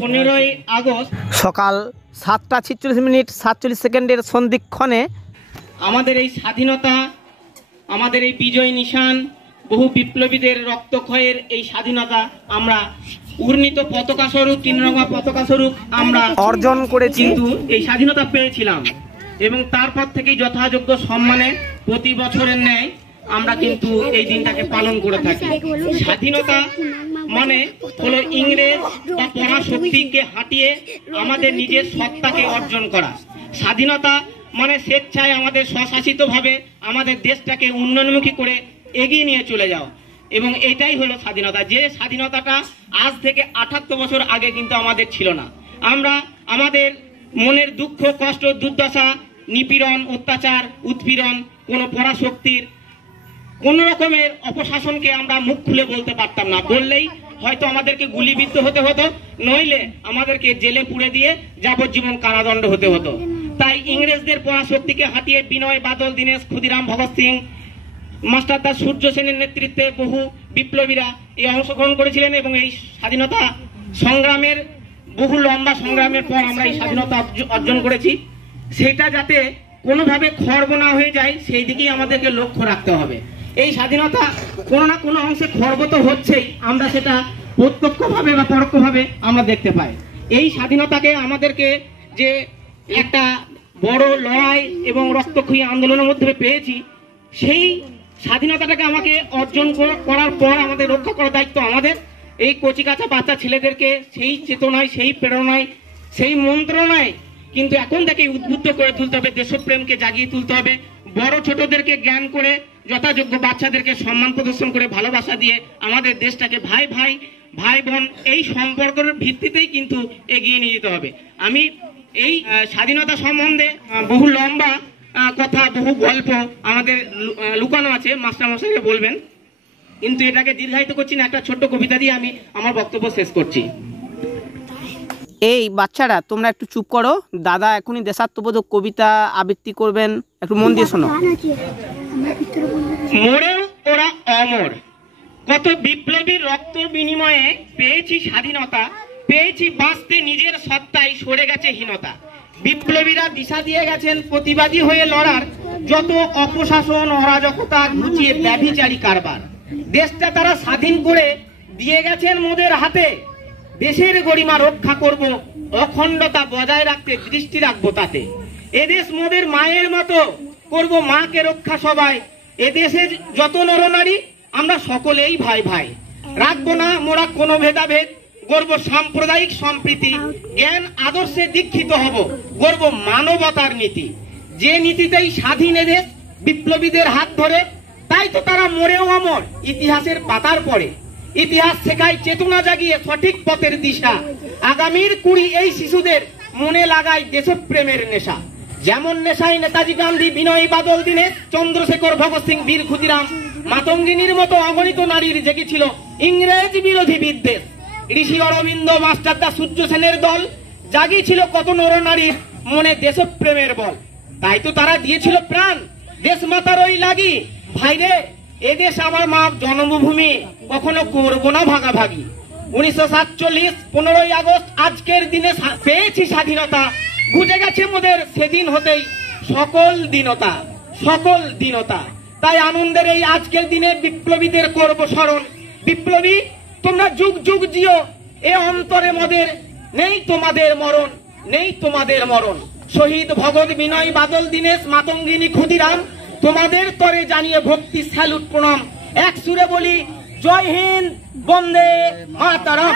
15ই August সকাল 7টা 46 minute 47 সেকেন্ডের সন্ধিক্ষণে আমাদের এই স্বাধীনতা, আমাদের এই বিজয় নিশান, বহু বিপ্লবীদের রক্তক্ষয়ের এই স্বাধীনতা আমরা উন্নীত পতাকা স্বরূপ, তিনরঙা পতাকা স্বরূপ আমরা অর্জন করেছি। কিন্তু এই স্বাধীনতা পেয়েছিলাম এবং তারপর থেকেই যথাযোগ্য সম্মানে প্রতি বছরের ন্যায় আমরা কিন্তু এই দিনটাকে পালন করে থাকি। স্বাধীনতা মানে হলো ইংরেজ বা পরাশক্তিকে হাঁটিয়ে আমাদের নিজের সত্তাকে অর্জন করা। স্বাধীনতা মানে স্বেচ্ছায় আমাদের স্বশাসিতভাবে আমাদের দেশটাকে উন্নয়নমুখী করে এগিয়ে নিয়ে চলে যাও, এবং এটাই হলো স্বাধীনতা। যে স্বাধীনতাটা আজ থেকে 78 বছর আগে কিন্তু আমাদের ছিল না। আমরা আমাদের মনের দুঃখ, কষ্ট, দুর্দশা, নিপীড়ন, অত্যাচার, উৎপীড়ন, কোনো পরাশক্তির কোন রকমের অপশাসনকে আমরা মুখ খুলে বলতে পারতাম না। বললেই হয়তো আমাদেরকে গুলিবিদ্ধ হতে হতো, নইলে আমাদেরকে জেলে পুড়ে দিয়ে যাবজ্জীবন কারাদণ্ড হতে হতো। তাই ইংরেজদের পরাশক্তিকে হাঁটিয়ে বিনয় বাদল দীনেশ, ক্ষুদিরাম ভগৎ সিং, মাস্টারদা সূর্য সেনের নেতৃত্বে বহু বিপ্লবীরা এই অংশগ্রহণ করেছিলেন এবং এই স্বাধীনতা সংগ্রামের বহু লম্বা সংগ্রামের পর আমরা এই স্বাধীনতা অর্জন করেছি। সেটা যাতে কোনোভাবে খর্ব না হয়ে যায় সেই দিকেই আমাদেরকে লক্ষ্য রাখতে হবে। এই স্বাধীনতা কোনো না কোনো অংশে খর্ব তো হচ্ছেই, আমরা সেটা প্রত্যক্ষভাবে বা পরোক্ষভাবে আমরা দেখতে পাই। এই স্বাধীনতাকে আমাদেরকে যে একটা বড় লড়াই এবং রক্তক্ষয়ী আন্দোলনের মধ্যে পেয়েছি, সেই স্বাধীনতাটাকে আমাকে অর্জন করার পর আমাদের রক্ষা করার দায়িত্ব আমাদের। এই কচিকাঁচা বাচ্চা ছেলেদেরকে সেই চেতনায়, সেই প্রেরণায়, সেই মন্ত্রণায় কিন্তু এখন থেকে উদ্বুদ্ধ করে তুলতে হবে, দেশপ্রেমকে জাগিয়ে তুলতে হবে। বড় ছোটদেরকে জ্ঞান করে, যথাযোগ্য বাচ্চাদেরকে সম্মান প্রদর্শন করে, ভালোবাসা দিয়ে আমাদের দেশটাকে ভাই ভাই, ভাই বোন এই সম্পর্কের ভিত্তিতেই কিন্তু এগিয়ে নিয়ে যেতে হবে। আমি এই স্বাধীনতা সম্বন্ধে বহু লম্বা কথা, বহু গল্প আমাদের লুকানো আছে, মাস্টারমশাইকে বলবেন, কিন্তু এটাকে দীর্ঘায়িত করছি না। একটা ছোট্ট কবিতা দিয়ে আমি আমার বক্তব্য শেষ করছি। এই বাচ্চারা তোমরা একটু চুপ করো, দাদা এখনই দেশাত্মবোধক কবিতা আবৃত্তি করবেন, একটু মন দিয়ে শোনো। মরেও ওরা অমর, কত বিপ্লবীর রক্ত বিনিময়ে পেয়েছি স্বাধীনতা, পেয়েছি বাঁচতে নিজের সত্তায়, সরে গেছে হীনতা। বিপ্লবীরা দিশা দিয়ে গেছেন প্রতিবাদী হয়ে লড়ার, যত অপশাসন, অরাজকতা ঘুচিয়ে ব্যভিচারী কারবার। দেশটা তারা স্বাধীন করে দিয়ে গেছেন মোদের হাতে, দেশের গরিমা রক্ষা করব, অখণ্ডতা বজায় রাখতে দৃষ্টি রাখবো তাতে। এদেশ মোদের মায়ের মতো, করব মাকে রক্ষা সবাই। এদেশে যত নরনারী আমরা সকলেই ভাই ভাই, রাখবো না মোরা কোনো ভেদাভেদ, গর্ব সাম্প্রদায়িক সম্প্রীতি, জ্ঞান আদর্শে দীক্ষিত হব, গর্ব মানবতার নীতি। যে নীতিতেই স্বাধীন এদেশ বিপ্লবীদের হাত ধরে, তাই তো তারা মরেও অমর ইতিহাসের পাতার পরে। ইতিহাস শেখায় চেতনা জাগিয়ে সঠিক পথের দিশা, আগামীর কুড়ি এই শিশুদের মনে লাগায় দেশপ্রেমের নেশা। যেমন নেশায় নেতাজি গান্ধী, বিনয় বাদল দীনেশ, চন্দ্রশেখর, ভগৎ সিং, বীর ক্ষুদিরাম, মাতঙ্গিনীর মতো অগণিত নারীর জেগেছিল ইংরেজ বিরোধী বিদ্বেষ। ঋষি অরবিন্দ, মাস্টারদা সূর্য সেনের দল জাগিয়েছিল কত নরনারীর মনে দেশপ্রেমের বল। তাই তো তারা দিয়েছিল প্রাণ দেশ মাতার ওই লাগি। ভাইরে, এদেশ আমার মা জন্মভূমি, কখনো করবো না ভাগাভাগি। 1947 15ই আগস্ট আজকের দিনে পেয়েছি স্বাধীনতা, বুঝে গেছে মোদের সেদিন হতেই সকল দীনতা, সকল দীনতা। তাই আনন্দের এই আজকের দিনে বিপ্লবীদের করব স্মরণ। বিপ্লবী তোমরা যুগ যুগ জিও, এ অন্তরে মোদের নেই তোমাদের মরণ, নেই তোমাদের মরণ। শহীদ ভগৎ, বিনয় বাদল দীনেশ, মাতঙ্গিনী, ক্ষুদিরাম, তোমাদের তরে জানিয়ে ভক্তি স্যালুট প্রণাম। এক সুরে বলি জয় হিন্দ, বন্দে মাতরম।